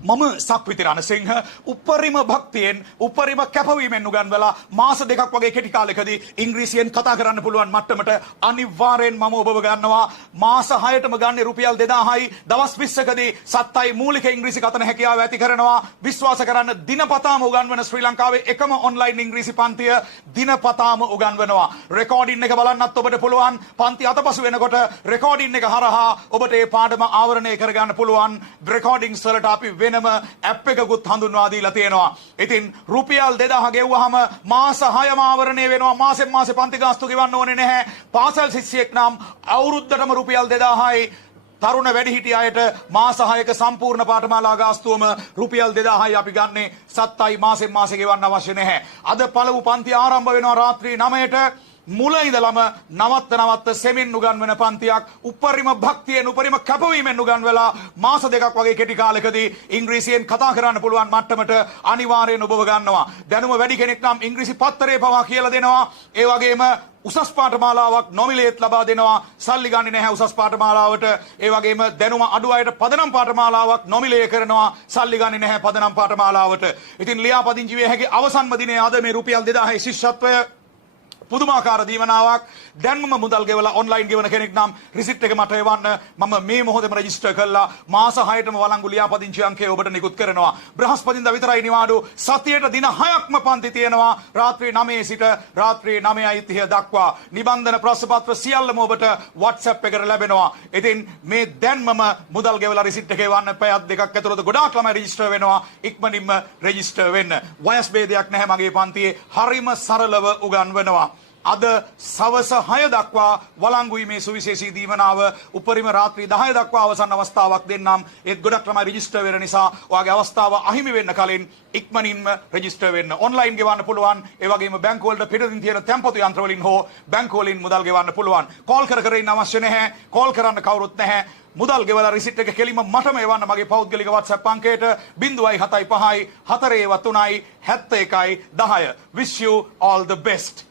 මම සක්විති රණසිංහ උපරිම භක්තියෙන් උපරිම කැපවීමෙන් උගන්වලා මාස දෙකක් වගේ කෙටි කාලයකදී ඉංග්‍රීසියෙන් කතා කරන්න පුළුවන් මට්ටමට අනිවාර්යෙන් මම ඔබව ගන්නවා. මාස 6ටම ගන්නේ රුපියල් 2000යි. දවස් 20කදී සත්තයි මූලික ඉංග්‍රීසි කතන හැකියාව ඇති කරනවා. විශ්වාස කරන්න දිනපතාම උගන්වන ශ්‍රී ලංකාවේ එකම ඔන්ලයින් ඉංග්‍රීසි පන්තිය දිනපතාම උගන්වනවා. රෙකෝඩින් එක බලන්නත් ඔබට පුළුවන්. පන්ති අතපසු වෙනකොට රෙකෝඩින් එක හරහා ඔබට ඒ පාඩම ආවරණය කරගන්න පුළුවන්. රෙකෝඩින්ග්ස් වලට අපි වෙනම ඇප් එකකුත් හඳුන්වා දීලා තියෙනවා. ඉතින් රුපියල් 2000 ගෙවුවාම මාස 6ම ආවරණය වෙනවා. මාසෙන් මාසේ පන්ති ගාස්තු ගෙවන්න ඕනේ නැහැ. පාසල් ශිෂ්‍යයෙක් නම් අවුරුද්දටම රුපියල් 2000යි. තරුණ වැඩිහිටි අයට මාස 6ක සම්පූර්ණ පාඨමාලා ගාස්තුවම රුපියල් 2000යි අපි ගන්නේ. සත්තයි මාසෙන් මාසේ ගෙවන්න අවශ්‍ය නැහැ. අද පළමු පන්ති ආරම්භ වෙනවා රාත්‍රී 9ට. මුල ඉඳලම නවත්ත සෙමින් උගන්වන පන්තියක්. උපරිම භක්තියෙන් උපරිම කැපවීමෙන් උගන්වලා මාස දෙකක් වගේ කෙටි කාලයකදී ඉංග්‍රීසියෙන් කතා කරන්න පුළුවන් මට්ටමට අනිවාර්යෙන් ඔබව ගන්නවා. දැනුම වැඩි කෙනෙක් නම් ඉංග්‍රීසි පත්තරේ පවා කියලා දෙනවා. ඒ වගේම උසස් පාඨමාලාවක් නොමිලේත් ලබා දෙනවා. සල්ලි ගන්නේ නැහැ උසස් පාඨමාලාවට. ඒ වගේම දැනුම අඩු අයට පදනම් පාඨමාලාවක් නොමිලේ කරනවා. සල්ලි ගන්නේ නැහැ පදනම් පාඨමාලාවට. ඉතින් ලියාපදිංචි විය හැකි අවසන්ම දිනේ අද මේ රුපියල් 2000 ශිෂ්‍යත්වය පුදුමාකාර දීවනාවක්. දැන්ම මුදල් ගෙවලා ඔන්ලයින් ගෙවන කෙනෙක් නම් රිසිට් එක මට එවන්න. මම මේ මොහොතේම රෙජිස්ටර් කරලා මාස 6ටම වළංගු ලියාපදිංචි අංකය ඔබට නිකුත් කරනවා. බ්‍රහස්පතින්දා විතරයි නිවාඩු. සතියේට දින 6ක්ම පන්ති තියෙනවා. රාත්‍රී 9 සිට රාත්‍රී 9:30 දක්වා. නිබන්ධන ප්‍රශ්නපත්‍ර සියල්ලම ඔබට WhatsApp එකට ලැබෙනවා. ඉතින් මේ දැන්මම මුදල් ගෙවලා රිසිට් එක එවන්න. පැයක් දෙකක් ඇතුළත ගොඩාක් ළමයි රෙජිස්ටර් වෙනවා. ඉක්මනින්ම රෙජිස්ටර් වෙන්න. වයස් ભેදයක් නැහැ මගේ පන්තියේ. හරිම සරලව උගන්වනවා. අද සවස 6 දක්වා වළංගුයි මේ සුවිශේෂී දීවනාව. උපරිම රාත්‍රී 10 දක්වා අවසන් අවස්ථාවක් දෙන්නම්. ඒත් ගොඩක් ළමයි රෙජිස්ටර් වෙන නිසා ඔයාගේ අවස්ථාව අහිමි වෙන්න කලින් ඉක්මනින්ම රෙජිස්ටර් වෙන්න. ඔන්ලයින් ගෙවන්න පුළුවන්. ඒ වගේම බැංකු වලට පිටින් තියෙන තැන්පතු යන්ත්‍ර වලින් හෝ බැංකු වලින් මුදල් ගෙවන්න පුළුවන්. කෝල් කර ඉන්න අවශ්‍ය නැහැ. කෝල් කරන්න කවුරුත් නැහැ. මුදල් ගෙවලා රිසිට් එක කෙලින්ම මටම එවන්න මගේ පෞද්ගලික WhatsApp අංකයට 075 4 3 71 10. Wish you all the best.